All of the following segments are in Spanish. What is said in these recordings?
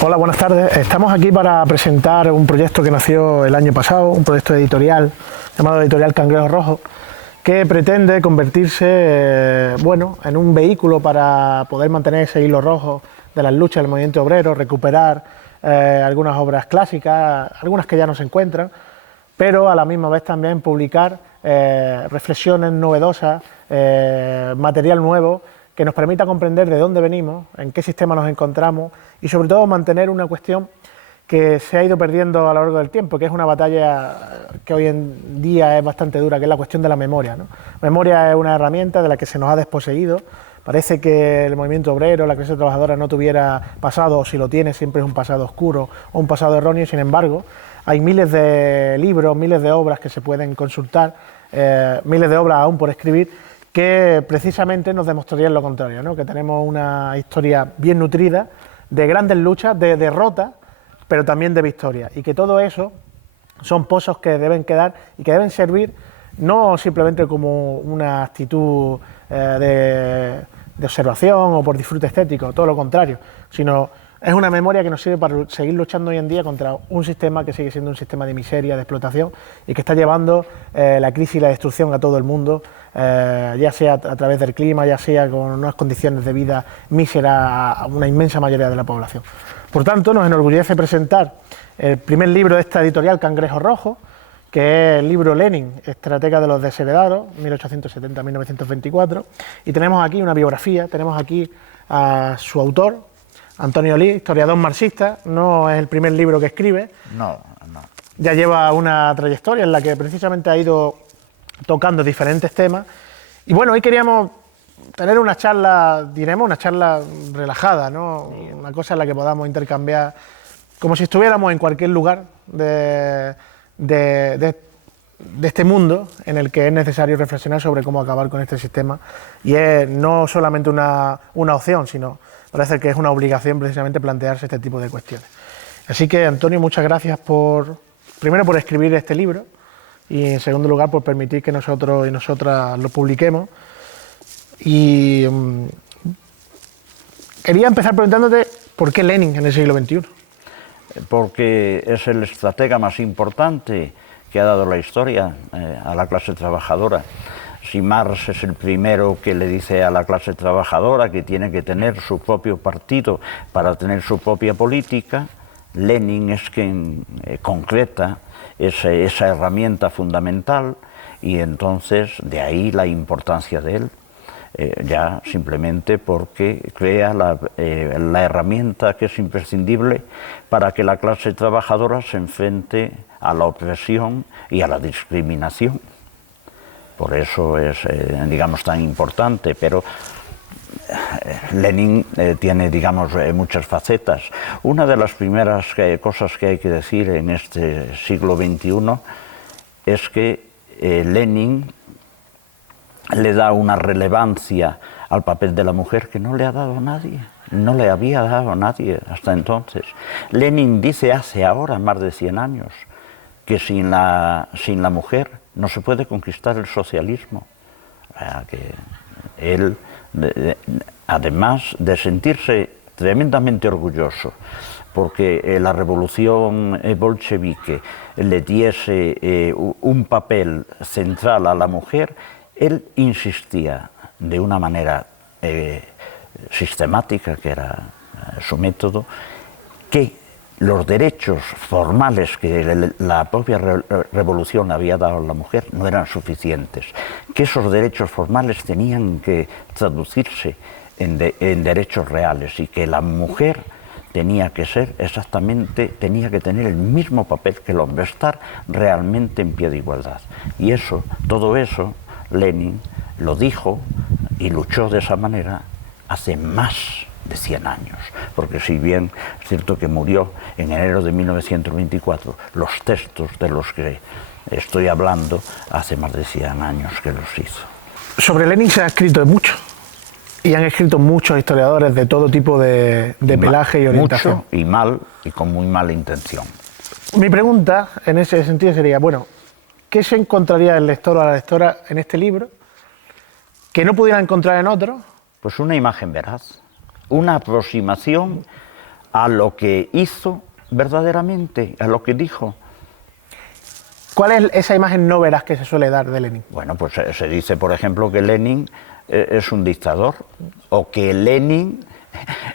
Hola, buenas tardes. Estamos aquí para presentar un proyecto que nació el año pasado, un proyecto editorial llamado Editorial Cangrejo Rojo, que pretende convertirse en un vehículo para poder mantener ese hilo rojo de las luchas del movimiento obrero, recuperar algunas obras clásicas, algunas que ya no se encuentran, pero a la misma vez también publicar reflexiones novedosas, material nuevo, que nos permita comprender de dónde venimos, en qué sistema nos encontramos y sobre todo mantener una cuestión que se ha ido perdiendo a lo largo del tiempo, que es una batalla que hoy en día es bastante dura, que es la cuestión de la memoria, ¿no? Memoria es una herramienta de la que se nos ha desposeído. Parece que el movimiento obrero, la clase trabajadora no tuviera pasado, o si lo tiene siempre es un pasado oscuro o un pasado erróneo. Sin embargo, hay miles de libros, miles de obras que se pueden consultar, miles de obras aún por escribir, que precisamente nos demostrarían lo contrario, ¿no? Que tenemos una historia bien nutrida de grandes luchas, de derrotas, pero también de victorias, y que todo eso son pozos que deben quedar y que deben servir no simplemente como una actitud de observación o por disfrute estético, todo lo contrario, sino es una memoria que nos sirve para seguir luchando hoy en día contra un sistema que sigue siendo un sistema de miseria, de explotación, y que está llevando la crisis y la destrucción a todo el mundo, ya sea a través del clima, ya sea con unas condiciones de vida míseras a una inmensa mayoría de la población. Por tanto, nos enorgullece presentar el primer libro de esta editorial, Cangrejo Rojo, que es el libro Lenin, Estratega de los Desheredados, 1870-1924, y tenemos aquí una biografía, tenemos aquí a su autor, Antonio Lis, historiador marxista. No es el primer libro que escribe. No. Ya lleva una trayectoria en la que precisamente ha ido tocando diferentes temas. Y bueno, hoy queríamos tener una charla, diremos, una charla relajada, ¿no? Una cosa en la que podamos intercambiar, como si estuviéramos en cualquier lugar de este mundo en el que es necesario reflexionar sobre cómo acabar con este sistema. Y es no solamente una opción, sino parece que es una obligación precisamente plantearse este tipo de cuestiones. Así que, Antonio, muchas gracias primero por escribir este libro y, en segundo lugar, por permitir que nosotros y nosotras lo publiquemos. Y quería empezar preguntándote por qué Lenin en el siglo XXI. Porque es el estratega más importante que ha dado la historia a la clase trabajadora. Si Marx es el primero que le dice a la clase trabajadora que tiene que tener su propio partido para tener su propia política, Lenin es quien concreta esa herramienta fundamental, y entonces de ahí la importancia de él, ya simplemente porque crea la herramienta que es imprescindible para que la clase trabajadora se enfrente a la opresión y a la discriminación. Por eso es, digamos, tan importante, pero Lenin tiene, digamos, muchas facetas. Una de las primeras cosas que hay que decir en este siglo XXI es que Lenin le da una relevancia al papel de la mujer que no le ha dado a nadie, no le había dado a nadie hasta entonces. Lenin dice hace ahora más de 100 años que sin la mujer no se puede conquistar el socialismo. O sea, que él, además de sentirse tremendamente orgulloso porque la revolución bolchevique le diese un papel central a la mujer, él insistía de una manera sistemática, que era su método, que los derechos formales que la propia revolución había dado a la mujer no eran suficientes, que esos derechos formales tenían que traducirse en derechos reales, y que la mujer tenía que tener el mismo papel que el hombre, estar realmente en pie de igualdad. Y todo eso, Lenin lo dijo y luchó de esa manera hace más de 100 años, porque si bien es cierto que murió en enero de 1924, los textos de los que estoy hablando hace más de 100 años que los hizo. Sobre Lenin se ha escrito mucho, y han escrito muchos historiadores de todo tipo de pelaje y orientación. Mucho y mal, y con muy mala intención. Mi pregunta en ese sentido sería, bueno, ¿qué se encontraría el lector o la lectora en este libro que no pudiera encontrar en otro? Pues una imagen veraz, una aproximación a lo que hizo verdaderamente, a lo que dijo. ¿Cuál es esa imagen no veraz que se suele dar de Lenin? Bueno, pues se dice, por ejemplo, que Lenin es un dictador, o que Lenin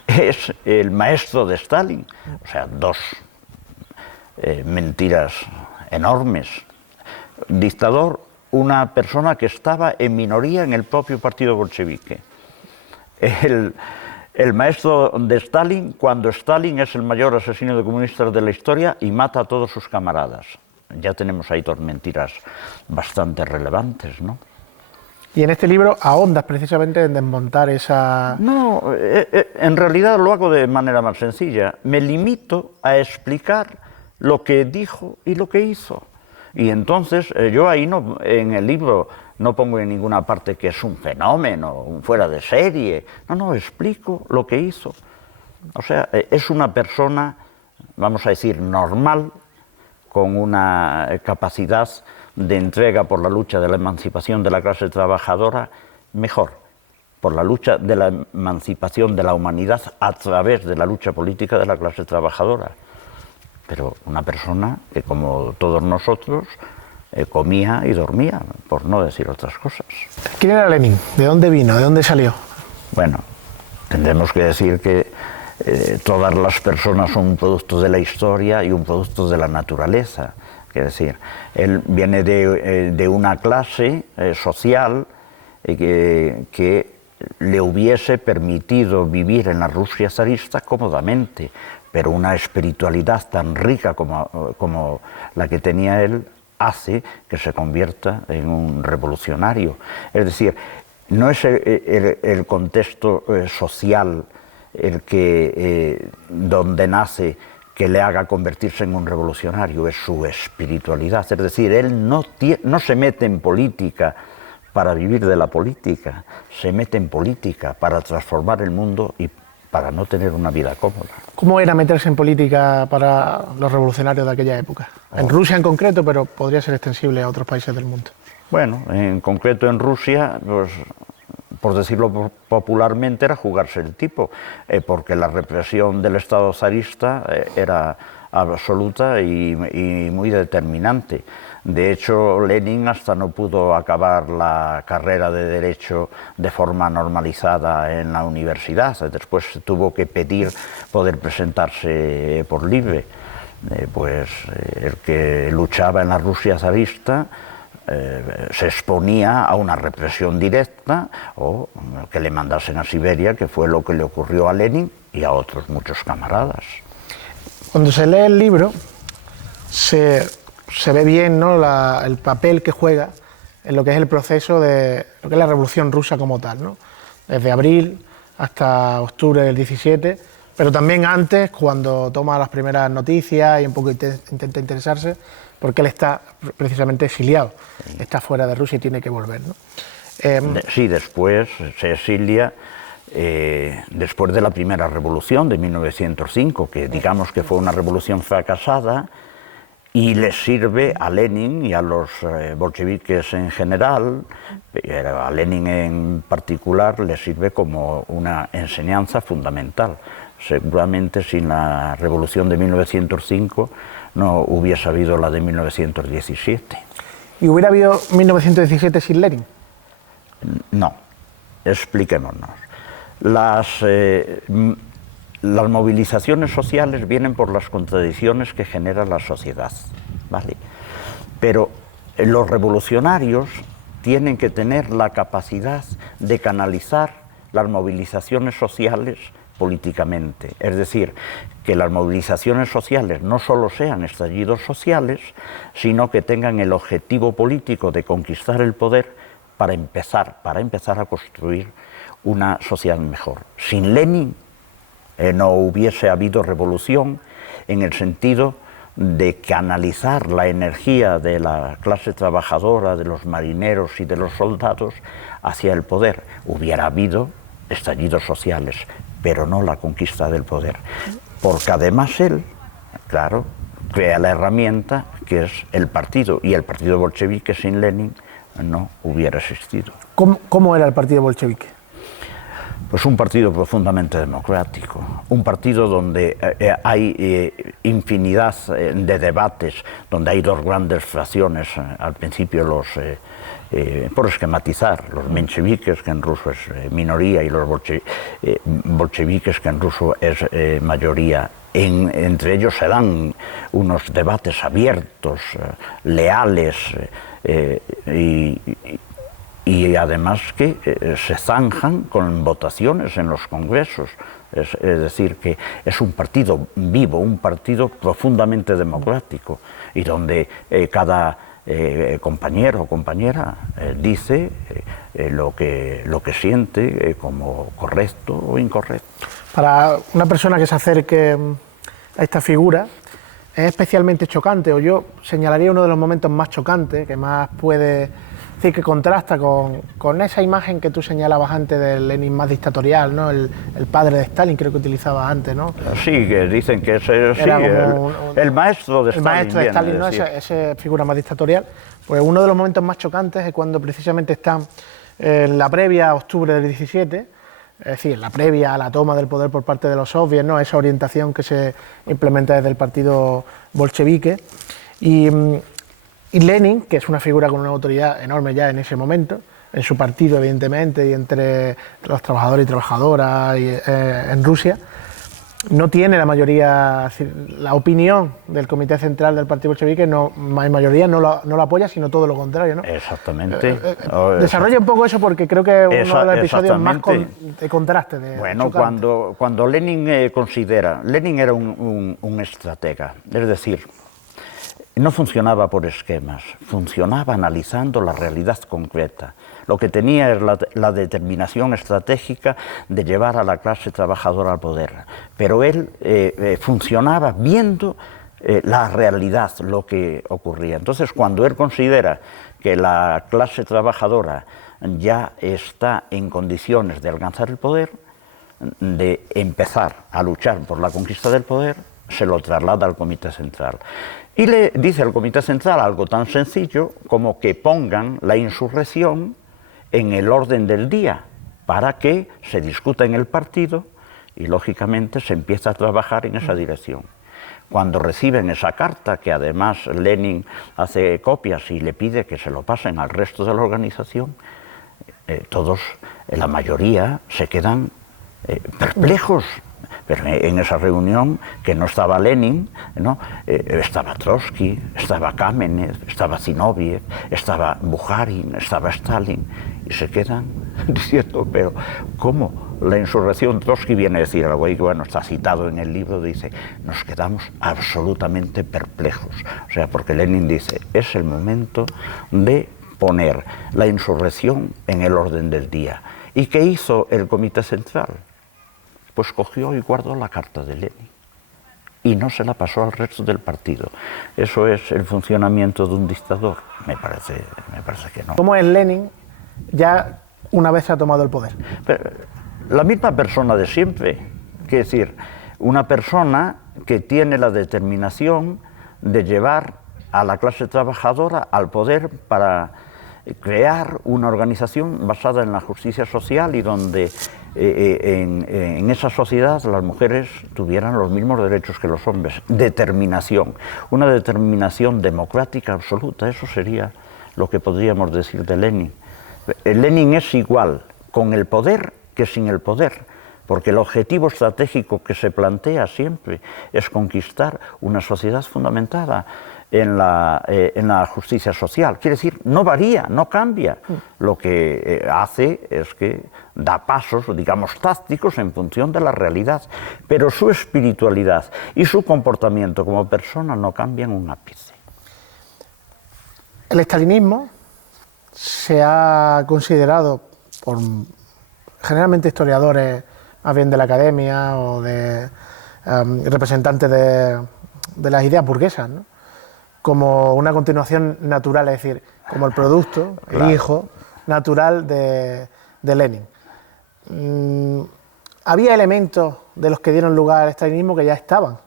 es el maestro de Stalin. O sea, dos mentiras enormes. Dictador, una persona que estaba en minoría en el propio partido bolchevique. El maestro de Stalin, cuando Stalin es el mayor asesino de comunistas de la historia y mata a todos sus camaradas. Ya tenemos ahí dos mentiras bastante relevantes, ¿no? Y en este libro ahondas precisamente en desmontar esa... No, en realidad lo hago de manera más sencilla. Me limito a explicar lo que dijo y lo que hizo. Y entonces yo ahí no, en el libro no pongo en ninguna parte que es un fenómeno, un fuera de serie. No, explico lo que hizo. O sea, es una persona, vamos a decir, normal, con una capacidad de entrega por la lucha de la emancipación de la clase trabajadora mejor, por la lucha de la emancipación de la humanidad a través de la lucha política de la clase trabajadora. Pero una persona que, como todos nosotros, comía y dormía, por no decir otras cosas. ¿Quién era Lenin? ¿De dónde vino? ¿De dónde salió? Bueno, tendremos que decir que todas las personas son un producto de la historia y un producto de la naturaleza. Es decir, él viene de una clase social que le hubiese permitido vivir en la Rusia zarista cómodamente, pero una espiritualidad tan rica como la que tenía él hace que se convierta en un revolucionario. Es decir, no es el contexto social el que donde nace que le haga convertirse en un revolucionario, es su espiritualidad. Es decir, él no se mete en política para vivir de la política, se mete en política para transformar el mundo y para no tener una vida cómoda. ¿Cómo era meterse en política para los revolucionarios de aquella época? En Rusia en concreto, pero podría ser extensible a otros países del mundo. Bueno, en concreto en Rusia, pues, por decirlo popularmente, era jugarse el tipo, porque la represión del Estado zarista era absoluta y muy determinante. De hecho, Lenin hasta no pudo acabar la carrera de Derecho de forma normalizada en la universidad. Después tuvo que pedir poder presentarse por libre. El que luchaba en la Rusia zarista se exponía a una represión directa o que le mandasen a Siberia, que fue lo que le ocurrió a Lenin y a otros muchos camaradas. Cuando se lee el libro, se ve bien, ¿no?, el papel que juega en lo que es el proceso de lo que es la Revolución Rusa como tal, ¿no? Desde abril hasta octubre del 17, pero también antes, cuando toma las primeras noticias y un poco intenta interesarse, porque él está precisamente exiliado, está fuera de Rusia y tiene que volver, ¿no? Sí, después se exilia después de la primera revolución de 1905, que digamos que fue una revolución fracasada, y les sirve a Lenin y a los bolcheviques en general, a Lenin en particular, les sirve como una enseñanza fundamental. Seguramente sin la revolución de 1905 no hubiese habido la de 1917. ¿Y hubiera habido 1917 sin Lenin? No, expliquémonos. Las movilizaciones sociales vienen por las contradicciones que genera la sociedad, ¿vale? Pero los revolucionarios tienen que tener la capacidad de canalizar las movilizaciones sociales políticamente. Es decir, que las movilizaciones sociales no solo sean estallidos sociales, sino que tengan el objetivo político de conquistar el poder para empezar a construir una sociedad mejor. Sin Lenin no hubiese habido revolución en el sentido de canalizar la energía de la clase trabajadora, de los marineros y de los soldados hacia el poder. Hubiera habido estallidos sociales, pero no la conquista del poder. Porque además él, claro, crea la herramienta que es el partido, y el partido bolchevique sin Lenin no hubiera existido. ¿Cómo era el partido bolchevique? Pues un partido profundamente democrático, un partido donde hay infinidad de debates, donde hay dos grandes fracciones, al principio por esquematizar, los mencheviques, que en ruso es minoría, y los bolcheviques, que en ruso es mayoría. Entre ellos se dan unos debates abiertos, leales, y además que se zanjan con votaciones en los congresos. Es decir, que es un partido vivo, un partido profundamente democrático, y donde cada compañero o compañera dice lo que siente como correcto o incorrecto. Para una persona que se acerque a esta figura, es especialmente chocante, o yo señalaría uno de los momentos más chocantes, que más puede decir que contrasta con esa imagen que tú señalabas antes del Lenin más dictatorial, ¿no? El padre de Stalin, creo que utilizabas antes, ¿no? Sí, que dicen que ese, sí, el maestro de Stalin. El maestro de Stalin, ¿no? Esa figura más dictatorial. Pues uno de los momentos más chocantes es cuando precisamente están en la previa a octubre del 17, es decir, la previa a la toma del poder por parte de los soviets, ¿no? Esa orientación que se implementa desde el partido bolchevique. Y Lenin, que es una figura con una autoridad enorme ya en ese momento, en su partido evidentemente, y entre los trabajadores y trabajadoras en Rusia, no tiene la mayoría, la opinión del Comité Central del Partido Bolchevique, no, en mayoría no lo apoya, sino todo lo contrario, ¿no? Exactamente. Desarrolla un poco eso, porque creo que es uno de los episodios más de contraste. Bueno, cuando Lenin considera... Lenin era un estratega, es decir, no funcionaba por esquemas, funcionaba analizando la realidad concreta. Lo que tenía es la determinación estratégica de llevar a la clase trabajadora al poder, pero él funcionaba viendo la realidad, lo que ocurría. Entonces, cuando él considera que la clase trabajadora ya está en condiciones de alcanzar el poder, de empezar a luchar por la conquista del poder, se lo traslada al Comité Central. Y le dice al Comité Central algo tan sencillo como que pongan la insurrección en el orden del día para que se discuta en el partido y, lógicamente, se empieza a trabajar en esa dirección. Cuando reciben esa carta, que además Lenin hace copias y le pide que se lo pasen al resto de la organización, todos, la mayoría, se quedan perplejos. Pero en esa reunión, que no estaba Lenin, ¿no? Estaba Trotsky, estaba Kamenev, estaba Zinoviev, estaba Bukharin, estaba Stalin, y se quedan diciendo, pero ¿cómo? La insurrección, Trotsky viene a decir algo ahí que, bueno, está citado en el libro, dice, nos quedamos absolutamente perplejos. O sea, porque Lenin dice, es el momento de poner la insurrección en el orden del día. ¿Y qué hizo el Comité Central? Pues cogió y guardó la carta de Lenin y no se la pasó al resto del partido. ¿Eso es el funcionamiento de un dictador? Me parece que no. ¿Cómo es Lenin ya una vez se ha tomado el poder? Pero, la misma persona de siempre, es decir, una persona que tiene la determinación de llevar a la clase trabajadora al poder para crear una organización basada en la justicia social y donde en esa sociedad las mujeres tuvieran los mismos derechos que los hombres. Determinación, una determinación democrática absoluta, eso sería lo que podríamos decir de Lenin. Lenin es igual con el poder que sin el poder, porque el objetivo estratégico que se plantea siempre es conquistar una sociedad fundamentada en la justicia social. Quiere decir, no varía, no cambia. Lo que hace es que da pasos, digamos, tácticos en función de la realidad, pero su espiritualidad y su comportamiento como persona no cambian un ápice. El estalinismo se ha considerado por generalmente historiadores más bien de la academia o de representantes de las ideas burguesas, ¿no?, como una continuación natural, es decir, como el producto, claro, el hijo natural de Lenin. Había elementos de los que dieron lugar al estalinismo que ya estaban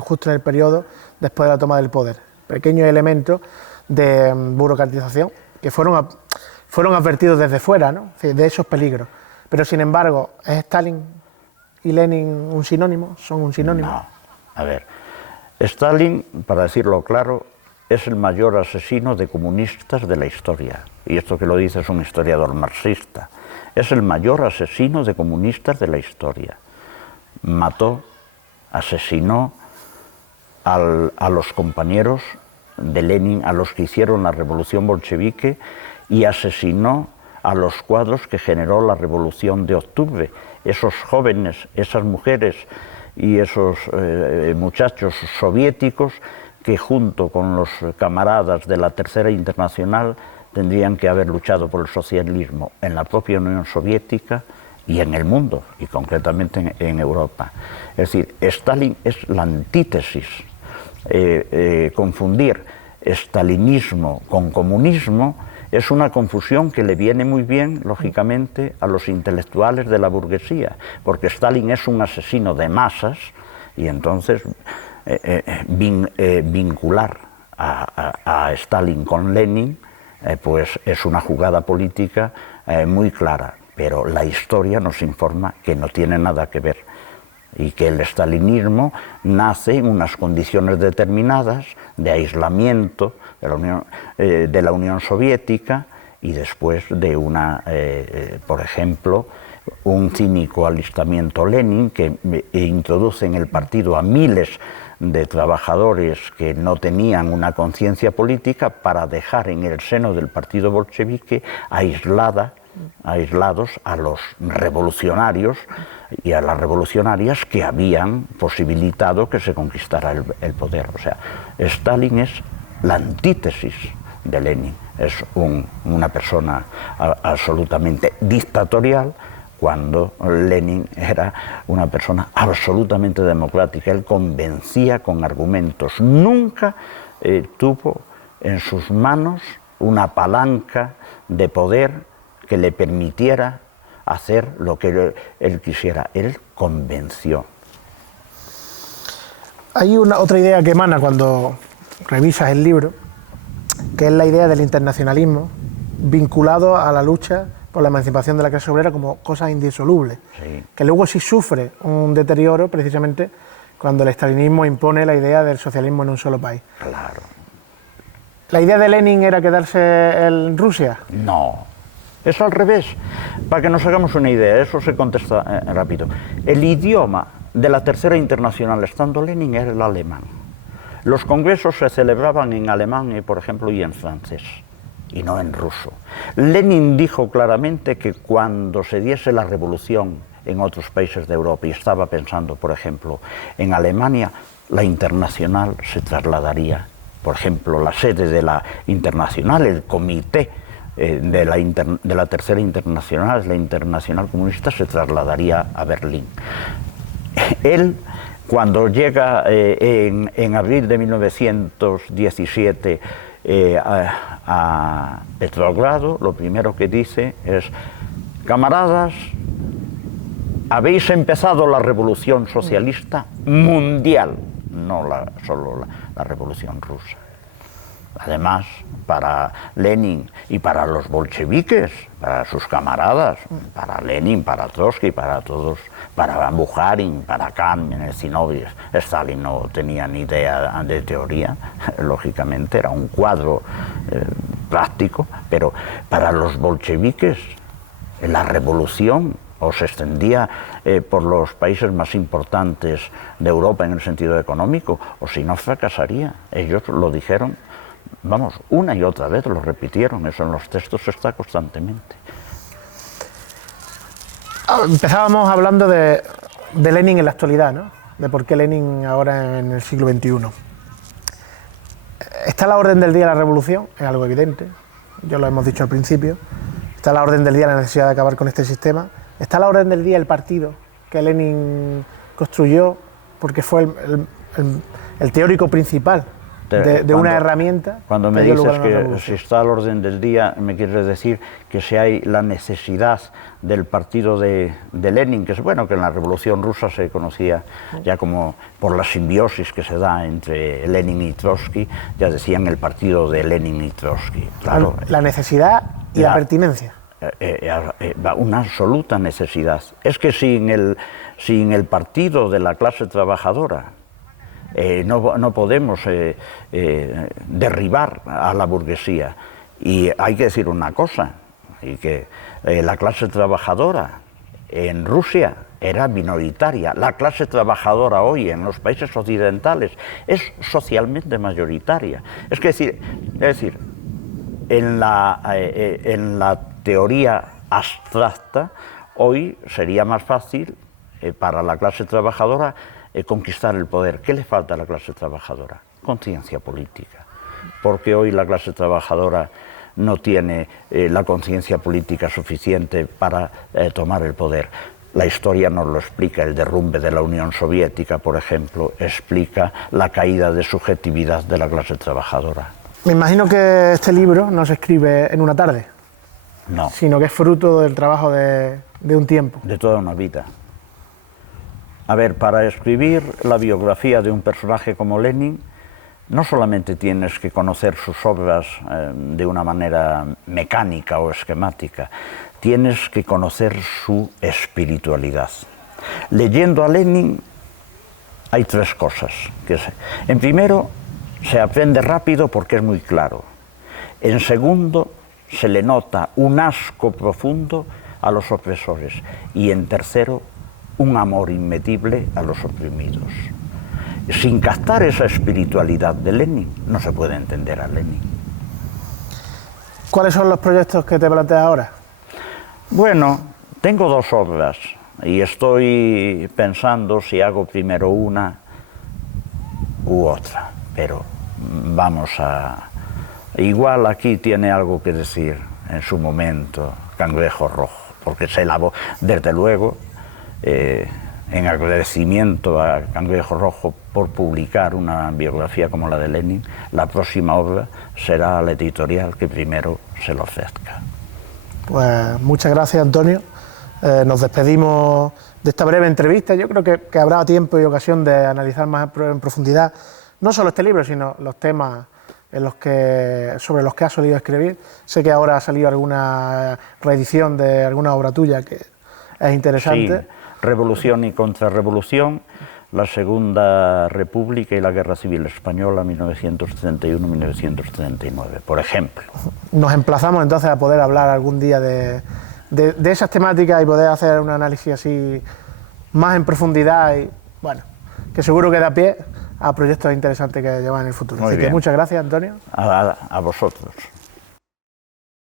justo en el periodo después de la toma del poder. Pequeños elementos de burocratización que fueron advertidos desde fuera, ¿no?, de esos peligros. pero sin embargo, ¿es Stalin y Lenin un sinónimo? ¿Son un sinónimo? No, a ver, Stalin, para decirlo claro, es el mayor asesino de comunistas de la historia, y esto que lo dice es un historiador marxista. Es el mayor asesino de comunistas de la historia. Mató, asesinó a los compañeros de Lenin, a los que hicieron la revolución bolchevique, y asesinó a los cuadros que generó la revolución de octubre. Esos jóvenes, esas mujeres y esos muchachos soviéticos que junto con los camaradas de la Tercera Internacional tendrían que haber luchado por el socialismo en la propia Unión Soviética y en el mundo, y concretamente en Europa. Es decir, Stalin es la antítesis. Confundir stalinismo con comunismo es una confusión que le viene muy bien, lógicamente, a los intelectuales de la burguesía, porque Stalin es un asesino de masas, y entonces vincular a Stalin con Lenin pues es una jugada política muy clara, pero la historia nos informa que no tiene nada que ver y que el stalinismo nace en unas condiciones determinadas de aislamiento de la Unión Soviética y después de por ejemplo, un cínico alistamiento Lenin que introduce en el partido a miles de trabajadores que no tenían una conciencia política para dejar en el seno del partido bolchevique aislados a los revolucionarios y a las revolucionarias que habían posibilitado que se conquistara el poder. O sea, Stalin es la antítesis de Lenin, es una persona absolutamente dictatorial, cuando Lenin era una persona absolutamente democrática. Él convencía con argumentos, nunca tuvo en sus manos una palanca de poder que le permitiera hacer lo que él quisiera. Él convenció. Hay otra idea que emana cuando revisas el libro, que es la idea del internacionalismo vinculado a la lucha por la emancipación de la clase obrera como cosa indisoluble, Sí. que luego sí sufre un deterioro precisamente cuando el estalinismo impone la idea del socialismo en un solo país. Claro. ¿La idea de Lenin era quedarse en Rusia? No, es al revés. Para que nos hagamos una idea, eso se contesta rápido. El idioma de la Tercera Internacional, estando Lenin, era el alemán. Los congresos se celebraban en alemán, por ejemplo, y en francés, y no en ruso. Lenin dijo claramente que cuando se diese la revolución en otros países de Europa, y estaba pensando, por ejemplo, en Alemania, la Internacional se trasladaría. Por ejemplo, la sede de la Internacional, el comité de la Tercera Internacional, la Internacional Comunista, se trasladaría a Berlín. Él, cuando llega en abril de 1917 a Petrogrado, lo primero que dice es: camaradas, habéis empezado la revolución socialista mundial, no solo la revolución rusa. Además, para Lenin y para los bolcheviques, para sus camaradas, para Lenin, para Trotsky, para todos, para Bukharin, para Khan, Zinoviev, Stalin no tenía ni idea de teoría, lógicamente era un cuadro práctico, pero para los bolcheviques la revolución o se extendía por los países más importantes de Europa en el sentido económico, o si no fracasaría. Ellos lo dijeron, vamos, una y otra vez lo repitieron, eso en los textos está constantemente. Empezábamos hablando de Lenin en la actualidad, ¿no? De por qué Lenin ahora en el siglo XXI. Está a la orden del día la revolución, es algo evidente, ya lo hemos dicho al principio. Está a la orden del día la necesidad de acabar con este sistema. Está a la orden del día el partido que Lenin construyó, porque fue el teórico principal de una herramienta. Cuando me dices que si está al orden del día, me quieres decir que si hay la necesidad del partido de Lenin, que es bueno, que en la Revolución Rusa se conocía ya como por la simbiosis que se da entre Lenin y Trotsky, ya decían el partido de Lenin y Trotsky. Claro. La necesidad y la pertinencia. una absoluta necesidad. Es que sin el partido de la clase trabajadora no podemos derribar a la burguesía. Y hay que decir una cosa, y que la clase trabajadora en Rusia era minoritaria. La clase trabajadora hoy en los países occidentales es socialmente mayoritaria. Es decir, en la teoría abstracta, hoy sería más fácil para la clase trabajadora conquistar el poder. ¿Qué le falta a la clase trabajadora? Conciencia política. Porque hoy la clase trabajadora no tiene la conciencia política suficiente para tomar el poder. La historia nos lo explica, el derrumbe de la Unión Soviética, por ejemplo, explica la caída de subjetividad de la clase trabajadora. Me imagino que este libro no se escribe en una tarde, No. Sino que es fruto del trabajo de un tiempo. De toda una vida. A ver, para escribir la biografía de un personaje como Lenin, no solamente tienes que conocer sus obras de una manera mecánica o esquemática, tienes que conocer su espiritualidad. Leyendo a Lenin hay tres cosas. En primero, se aprende rápido porque es muy claro. En segundo, se le nota un asco profundo a los opresores. Y en tercero, un amor inmedible a los oprimidos. Sin captar esa espiritualidad de Lenin, no se puede entender a Lenin. ¿Cuáles son los proyectos que te planteas ahora? Bueno, tengo dos obras y estoy pensando si hago primero una u otra, pero vamos a... Igual aquí tiene algo que decir en su momento Cangrejo Rojo, porque se elaboró, desde luego, en agradecimiento a Cangrejo Rojo por publicar una biografía como la de Lenin, la próxima obra será la editorial que primero se lo ofrezca. Pues muchas gracias, Antonio. Nos despedimos de esta breve entrevista. Yo creo que habrá tiempo y ocasión de analizar más en profundidad no solo este libro, sino los temas sobre los que has solido escribir. Sé que ahora ha salido alguna reedición de alguna obra tuya que es interesante. Sí, Revolución y Contrarrevolución, la Segunda República y la Guerra Civil Española, 1931-1939, por ejemplo. Nos emplazamos entonces a poder hablar algún día de esas temáticas y poder hacer un análisis así más en profundidad y, bueno, que seguro que da pie a proyectos interesantes que llevan en el futuro. Muy Así bien. que muchas gracias, Antonio. A vosotros.